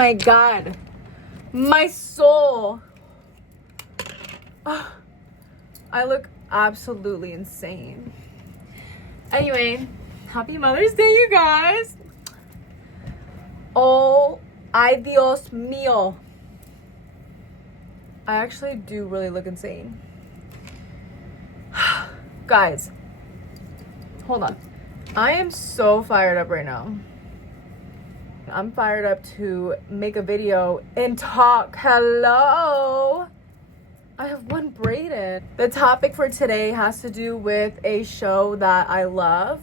my god. My soul. Oh, I look absolutely insane. Anyway, happy Mother's Day, you guys. Oh, ay Dios mío. I actually do really look insane. Guys, hold on. I am so fired up right now. I'm fired up to make a video and talk. Hello. I have one braided. The topic for today has to do with a show that I love.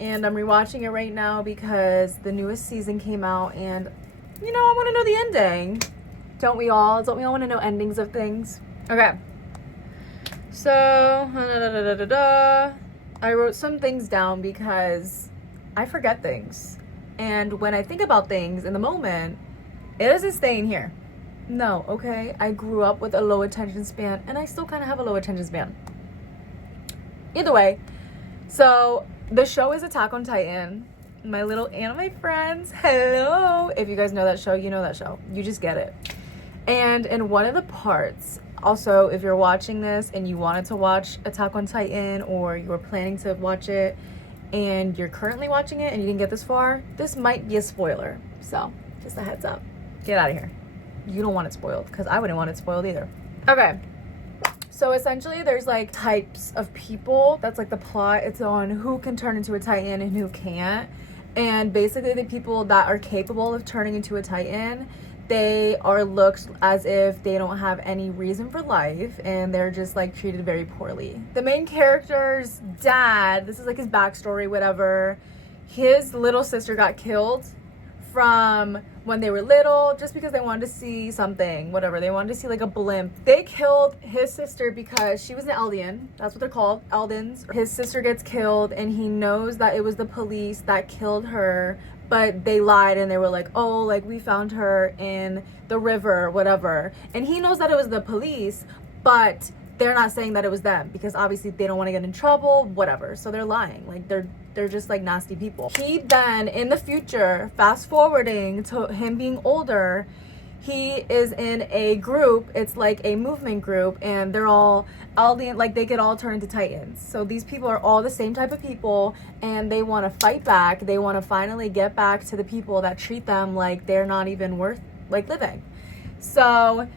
And I'm rewatching it right now because the newest season came out and, you know, I want to know the ending. Don't we all? Don't we all want to know endings of things? Okay. So, I wrote some things down because I forget things. And when I think about things in the moment, it doesn't stay in here. No, okay? I grew up with a low attention span, and I still kind of have a low attention span. Either way, so the show is Attack on Titan. My little anime friends, hello! If you guys know that show, you know that show. You just get it. And in one of the parts, also, if you're watching this and you wanted to watch Attack on Titan, or you were planning to watch it, and you're currently watching it and you didn't get this far, this might be a spoiler. So, just a heads up. Get out of here. You don't want it spoiled, because I wouldn't want it spoiled either. Okay. So essentially there's like types of people. That's like the plot. It's on who can turn into a Titan and who can't. And basically the people that are capable of turning into a Titan, they are looked as if they don't have any reason for life, and they're just like treated very poorly. The main character's dad, this is like his backstory, whatever. His little sister got killed from when they were little, just because they wanted to see something, whatever. They wanted to see like a blimp. They killed his sister because she was an Eldian. That's what they're called, Eldins. His sister gets killed, and he knows that it was the police that killed her, but they lied and they were like, oh, like we found her in the river, whatever. And he knows that it was the police, but they're not saying that it was them because obviously they don't want to get in trouble, whatever. So they're lying. Like they're just like nasty people. He then, in the future, fast forwarding to him being older, he is in a group. It's like a movement group, and they're all Eldian, like they could all turn into Titans. So these people are all the same type of people, and they want to fight back. They want to finally get back to the people that treat them like they're not even worth like living. So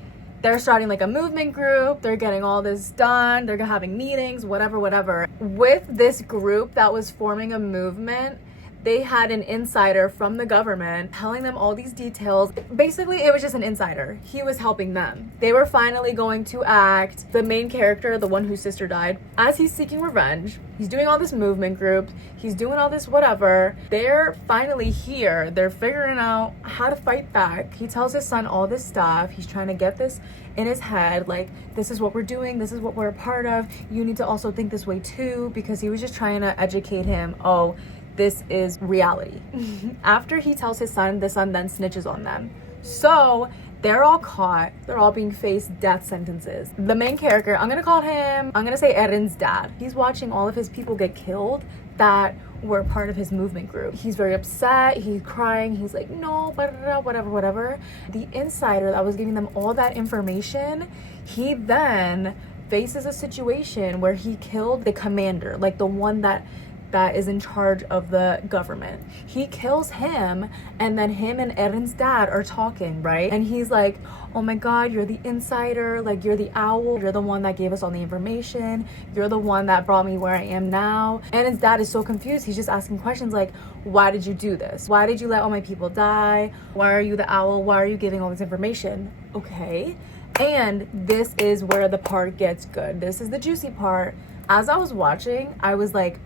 they're starting like a movement group. They're getting all this done. They're having meetings, whatever. With this group that was forming a movement, they had an insider from the government telling them all these details. Basically, it was just an insider. He was helping them. They were finally going to act. The main character, the one whose sister died, as he's seeking revenge, he's doing all this movement group, he's doing all this whatever. They're finally here. They're figuring out how to fight back. He tells his son all this stuff. He's trying to get this in his head, like, this is what we're doing, this is what we're a part of. You need to also think this way too, because he was just trying to educate him. Oh, this is reality. After he tells his son, the son then snitches on them. So they're all caught. They're all being faced death sentences. The main character, I'm gonna say Eren's dad. He's watching all of his people get killed that were part of his movement group. He's very upset. He's crying. He's like, no, whatever. The insider that was giving them all that information, he then faces a situation where he killed the commander, like the one that is in charge of the government. He kills him, and then him and Eren's dad are talking, right? And he's like, oh my god, you're the insider, like you're the owl, you're the one that gave us all the information, you're the one that brought me where I am now. Eren's dad is so confused. He's just asking questions like, why did you do this? Why did you let all my people die? Why are you the owl? Why are you giving all this information? Okay. And this is where the part gets good. This is the juicy part. As I was watching, I was like,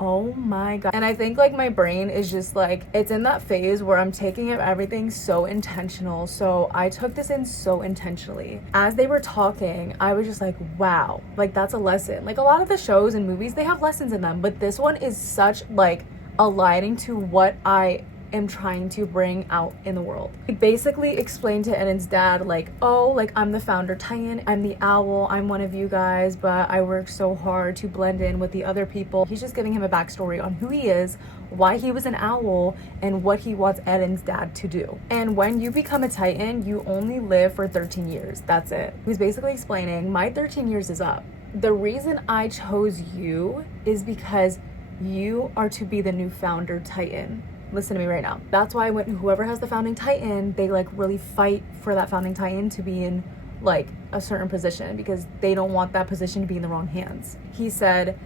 oh my god. And I think like my brain is just like, it's in that phase where I'm taking everything so intentional. So I took this in so intentionally. As they were talking, I was just like, wow, like that's a lesson. Like a lot of the shows and movies, they have lessons in them, but this one is such like aligning to what I am trying to bring out in the world. He basically explained to Eden's dad, like, oh, like, I'm the founder Titan, I'm the owl, I'm one of you guys, but I worked so hard to blend in with the other people. He's just giving him a backstory on who he is, why he was an owl, and what he wants Eden's dad to do. And when you become a Titan, you only live for 13 years. That's it. He was basically explaining, my 13 years is up. The reason I chose you is because you are to be the new founder Titan. Listen to me right now. That's why when whoever has the founding Titan, they like really fight for that founding Titan to be in like a certain position because they don't want that position to be in the wrong hands. He said,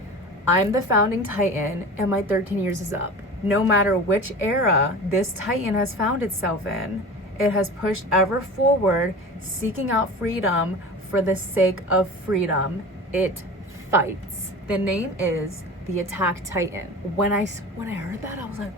I'm the founding Titan and my 13 years is up. No matter which era this Titan has found itself in, it has pushed ever forward, seeking out freedom for the sake of freedom. It fights. The name is the Attack Titan. When I heard that, I was like,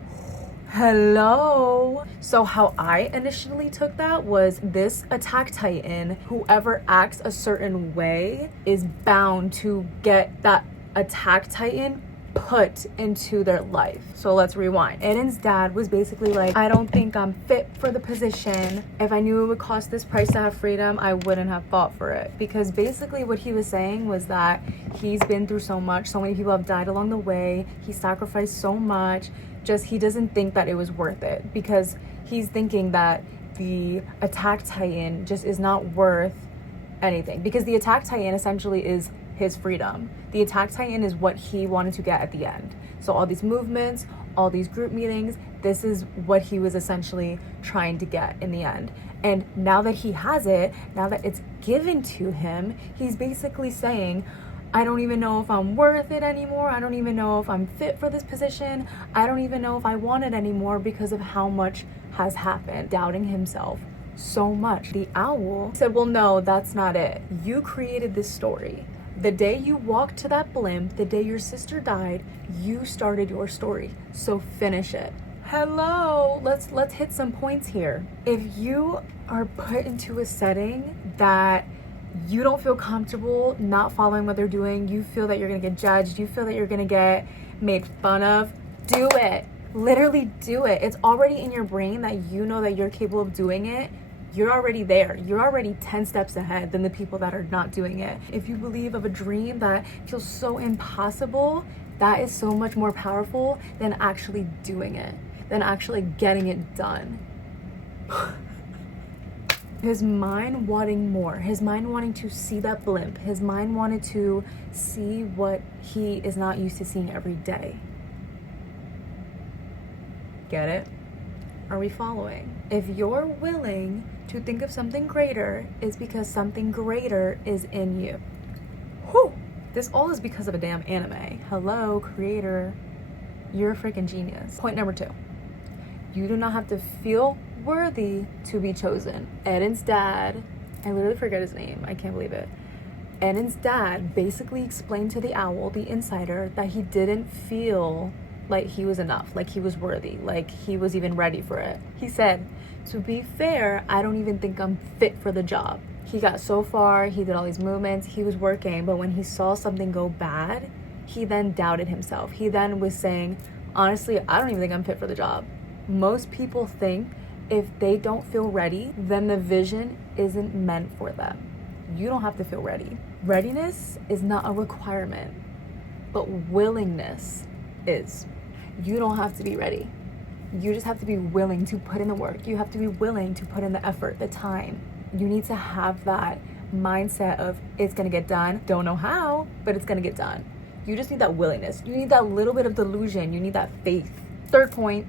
hello. So how I initially took that was this Attack Titan, whoever acts a certain way is bound to get that Attack Titan put into their life. So let's rewind. Eden's dad was basically like, I don't think I'm fit for the position. If I knew it would cost this price to have freedom, I wouldn't have fought for it. Because basically what he was saying was that he's been through so much, so many people have died along the way, he sacrificed so much, just he doesn't think that it was worth it, because he's thinking that the Attack Titan just is not worth anything, because the Attack Titan essentially is his freedom. The Attack Titan is what he wanted to get at the end. So all these movements, all these group meetings, this is what he was essentially trying to get in the end. And now that he has it, now that it's given to him, he's basically saying, I don't even know if I'm worth it anymore. I don't even know if I'm fit for this position. I don't even know if I want it anymore because of how much has happened. Doubting himself so much. The owl said, well, no, that's not it. You created this story. The day you walked to that blimp, the day your sister died, you started your story. So finish it. Hello, let's hit some points here. If you are put into a setting that you don't feel comfortable not following what they're doing, you feel that you're gonna get judged, you feel that you're gonna get made fun of, do it. Literally do it. It's already in your brain that you know that you're capable of doing it. You're already there. You're already 10 steps ahead than the people that are not doing it. If you believe of a dream that feels so impossible, that is so much more powerful than actually doing it, than actually getting it done. His mind wanting more, his mind wanting to see that blimp, his mind wanted to see what he is not used to seeing every day. Get it? Are we following? If you're willing to think of something greater, it's because something greater is in you. Whew! This all is because of a damn anime. Hello, creator. You're a freaking genius. Point number 2. You do not have to feel worthy to be chosen. Eden's dad, I literally forget his name. I can't believe it. Eden's dad basically explained to the owl, the insider, that he didn't feel like he was enough, like he was worthy, like he was even ready for it. He said, to be fair, I don't even think I'm fit for the job. He got so far, he did all these movements, he was working, but when he saw something go bad, he then doubted himself. He then was saying, honestly, I don't even think I'm fit for the job. Most people think if they don't feel ready, then the vision isn't meant for them. You don't have to feel ready. Readiness is not a requirement, but willingness is. You don't have to be ready. You just have to be willing to put in the work. You have to be willing to put in the effort, the time. You need to have that mindset of it's gonna get done. Don't know how, but it's gonna get done. You just need that willingness. You need that little bit of delusion. You need that faith. Third point,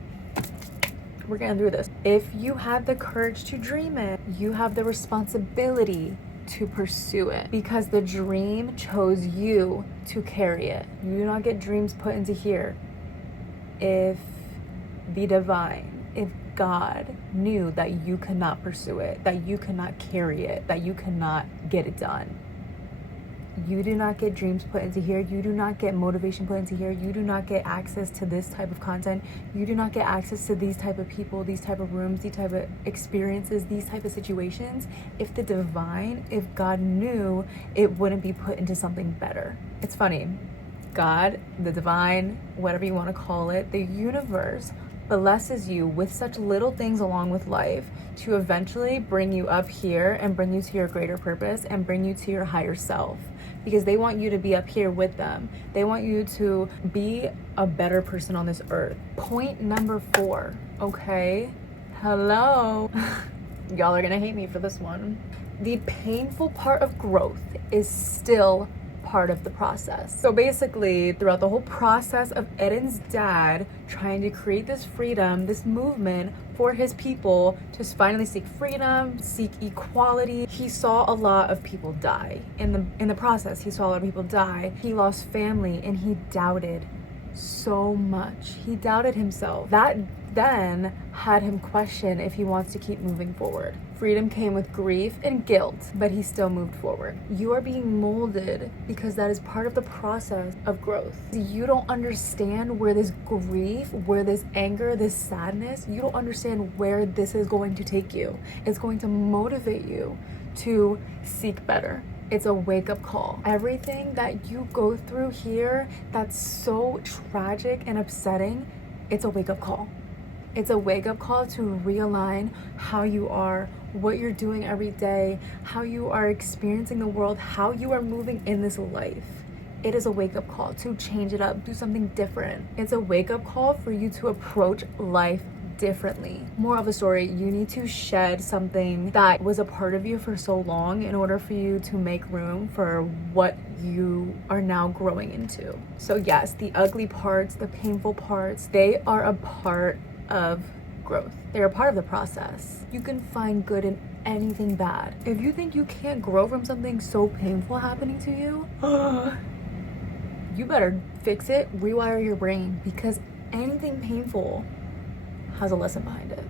we're getting through this. If you have the courage to dream it, you have the responsibility to pursue it, because the dream chose you to carry it. You do not get dreams put into here. If the divine, if God knew that you could not pursue it, that you could not carry it, that you could not get it done, you do not get dreams put into here. You do not get motivation put into here. You do not get access to this type of content. You do not get access to these type of people, these type of rooms, these type of experiences, these type of situations. If the divine, if God knew, it wouldn't be put into something better. It's funny. God, the divine, whatever you want to call it, the universe blesses you with such little things along with life to eventually bring you up here and bring you to your greater purpose and bring you to your higher self, because they want you to be up here with them. They want you to be a better person on this earth. Point number 4, okay? Hello. Y'all are gonna hate me for this one. The painful part of growth is still part of the process. So basically, throughout the whole process of Eden's dad trying to create this freedom, this movement for his people to finally seek freedom, seek equality, he saw a lot of people die. In the process, he saw a lot of people die. He lost family and he doubted so much. He doubted himself. That then had him question if he wants to keep moving forward. Freedom came with grief and guilt, but he still moved forward. You are being molded because that is part of the process of growth. You don't understand where this grief, where this anger, this sadness, you don't understand where this is going to take you. It's going to motivate you to seek better. It's a wake-up call. Everything that you go through here that's so tragic and upsetting, it's a wake-up call. It's a wake-up call to realign how you are, what you're doing every day, how you are experiencing the world, how you are moving in this life. It is a wake-up call to change it up, do something different. It's a wake-up call for you to approach life differently. Moral of the story, you need to shed something that was a part of you for so long in order for you to make room for what you are now growing into. So yes, the ugly parts, the painful parts, they are a part of growth. They're a part of the process. You can find good in anything bad. If you think you can't grow from something so painful happening to you, you better fix it, rewire your brain, because anything painful has a lesson behind it.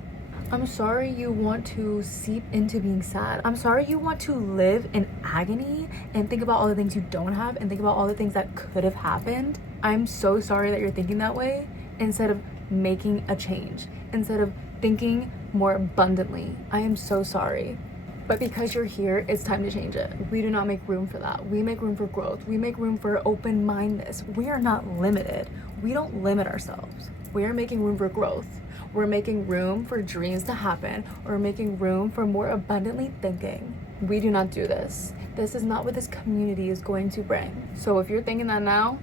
I'm sorry you want to seep into being sad. I'm sorry you want to live in agony and think about all the things you don't have and think about all the things that could have happened. I'm so sorry that you're thinking that way instead of making a change, instead of thinking more abundantly. I am so sorry. But because you're here, it's time to change it. We do not make room for that. We make room for growth. We make room for open-mindedness. We are not limited. We don't limit ourselves. We are making room for growth. We're making room for dreams to happen. We're making room for more abundantly thinking. We do not do this. This is not what this community is going to bring. So if you're thinking that now,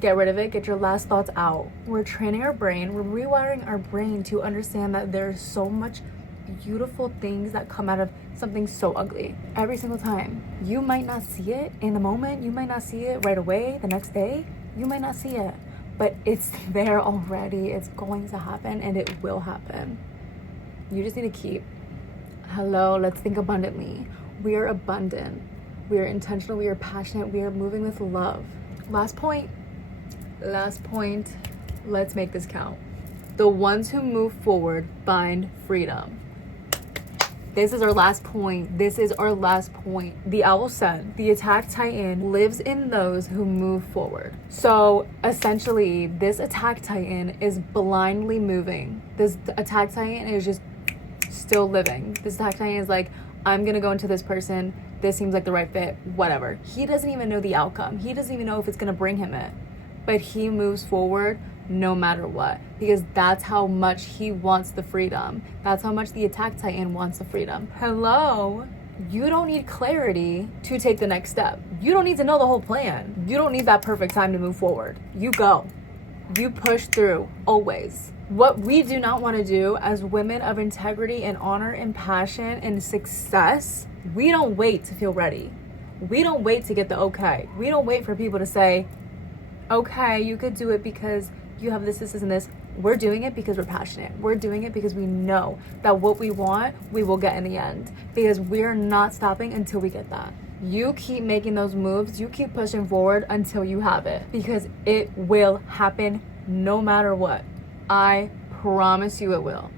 get rid of it, get your last thoughts out. We're training our brain, we're rewiring our brain to understand that there's so much beautiful things that come out of something so ugly. Every single time. You might not see it in the moment, you might not see it right away, the next day, you might not see it, but it's there already. It's going to happen and it will happen. You just need to keep, hello, let's think abundantly. We are abundant, we are intentional, we are passionate, we are moving with love. Last point, let's make this count. The ones who move forward find freedom. This is our last point. The owl said, the attack titan lives in those who move forward. So essentially, this attack titan is blindly moving. This attack titan is just still living. This attack titan is like, I'm gonna go into this person. This seems like the right fit, whatever. He doesn't even know the outcome. He doesn't even know if it's gonna bring him it. But he moves forward no matter what, because that's how much he wants the freedom. That's how much the attack titan wants the freedom. Hello? You don't need clarity to take the next step. You don't need to know the whole plan. You don't need that perfect time to move forward. You go. You push through, always. What we do not want to do as women of integrity and honor and passion and success, we don't wait to feel ready. We don't wait to get the okay. We don't wait for people to say, okay, you could do it because you have this, and this. We're doing it because we're passionate. We're doing it because we know that what we want, we will get in the end. Because we're not stopping until we get that. You keep making those moves. You keep pushing forward until you have it. Because it will happen no matter what. I promise you it will.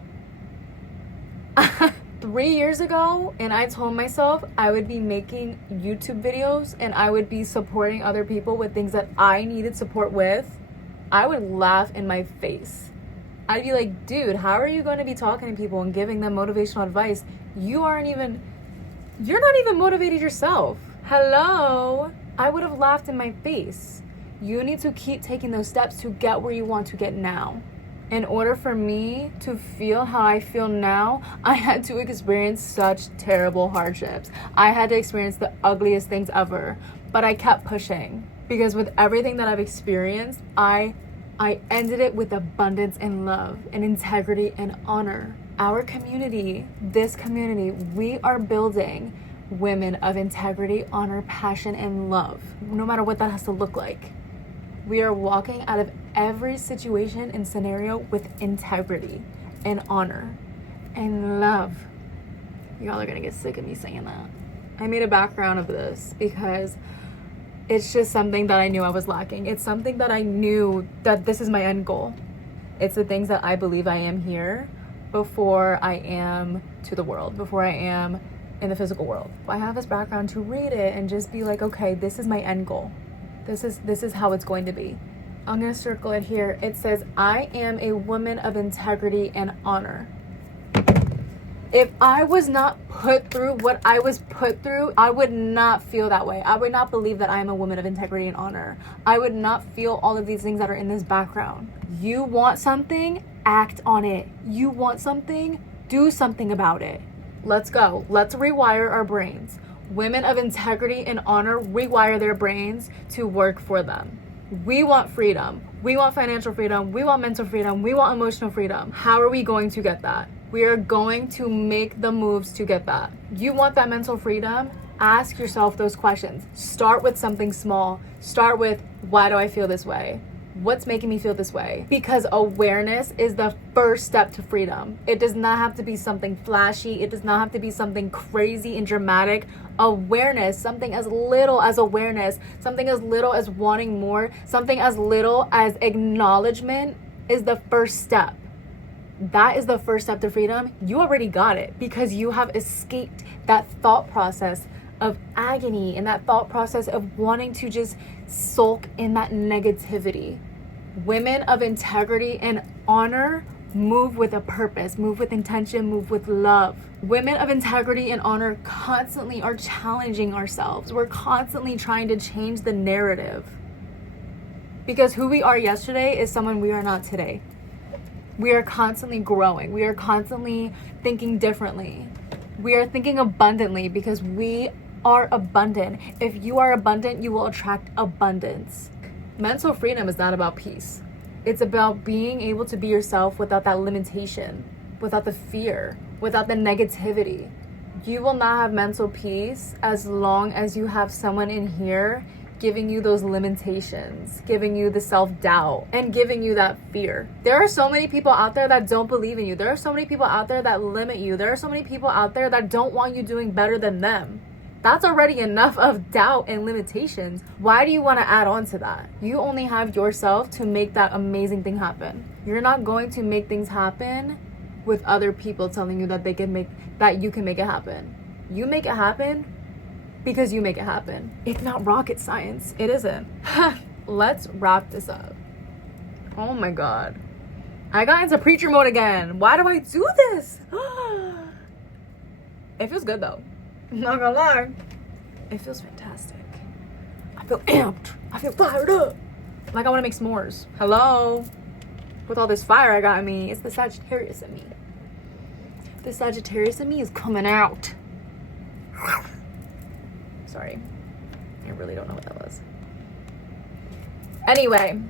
3 years ago, and I told myself I would be making YouTube videos and I would be supporting other people with things that I needed support with, I would laugh in my face. I'd be like, dude, how are you going to be talking to people and giving them motivational advice? You're not even motivated yourself. Hello? I would have laughed in my face. You need to keep taking those steps to get where you want to get now. In order for me to feel how I feel now, I had to experience such terrible hardships. I had to experience the ugliest things ever, but I kept pushing because with everything that I've experienced, I ended it with abundance and love and integrity and honor. Our community, this community, we are building women of integrity, honor, passion, and love, no matter what that has to look like. We are walking out of every situation and scenario with integrity and honor and love. Y'all are gonna get sick of me saying that. I made a background of this because it's just something that I knew I was lacking. It's something that I knew that this is my end goal. It's the things that I believe I am here before I am to the world, before I am in the physical world. I have this background to read it and just be like, okay, this is my end goal. This is how it's going to be. I'm gonna circle it here. It says, I am a woman of integrity and honor. If I was not put through what I was put through, I would not feel that way. I would not believe that I am a woman of integrity and honor. I would not feel all of these things that are in this background. You want something, act on it. You want something, do something about it. Let's go. Let's rewire our brains. Women of integrity and honor rewire their brains to work for them. We want freedom. We want financial freedom. We want mental freedom. We want emotional freedom. How are we going to get that? We are going to make the moves to get that. You want that mental freedom? Ask yourself those questions. Start with something small. Start with, why do I feel this way? What's making me feel this way? Because awareness is the first step to freedom. It does not have to be something flashy. It does not have to be something crazy and dramatic. Awareness, something as little as awareness, something as little as wanting more, something as little as acknowledgement is the first step. That is the first step to freedom. You already got it because you have escaped that thought process of agony and that thought process of wanting to just sulk in that negativity. Women of integrity and honor move with a purpose, move with intention, move with love. Women of integrity and honor constantly are challenging ourselves. We're constantly trying to change the narrative because who we are yesterday is someone we are not today. We are constantly growing. We are constantly thinking differently. We are thinking abundantly because we are abundant. If you are abundant, you will attract abundance. Mental freedom is not about peace. It's about being able to be yourself without that limitation, without the fear, without the negativity. You will not have mental peace as long as you have someone in here giving you those limitations, giving you the self-doubt, and giving you that fear. There are so many people out there that don't believe in you. There are so many people out there that limit you. There are so many people out there that don't want you doing better than them. That's already enough of doubt and limitations. Why do you want to add on to that? You only have yourself to make that amazing thing happen. You're not going to make things happen with other people telling you that you can make it happen. You make it happen because you make it happen. It's not rocket science. It isn't. Let's wrap this up. Oh my God. I got into preacher mode again. Why do I do this? It feels good though. I'm not gonna lie. It feels fantastic. I feel amped. I feel fired up. Like I want to make s'mores. Hello? With all this fire I got in me, it's the Sagittarius in me. The Sagittarius in me is coming out. Sorry. I really don't know what that was. Anyway,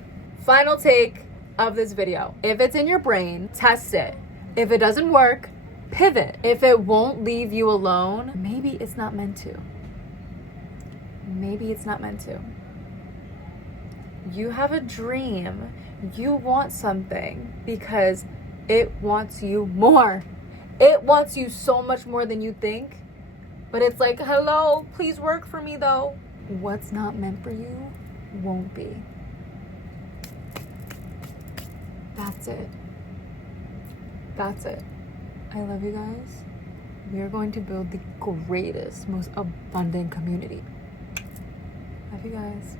final take of this video. If it's in your brain, test it. If it doesn't work, pivot. If it won't leave you alone, maybe it's not meant to. Maybe it's not meant to. You have a dream. You want something because it wants you more. It wants you so much more than you think. But it's like, hello, please work for me though. What's not meant for you won't be. That's it. That's it. I love you guys. We are going to build the greatest, most abundant community. Love you guys.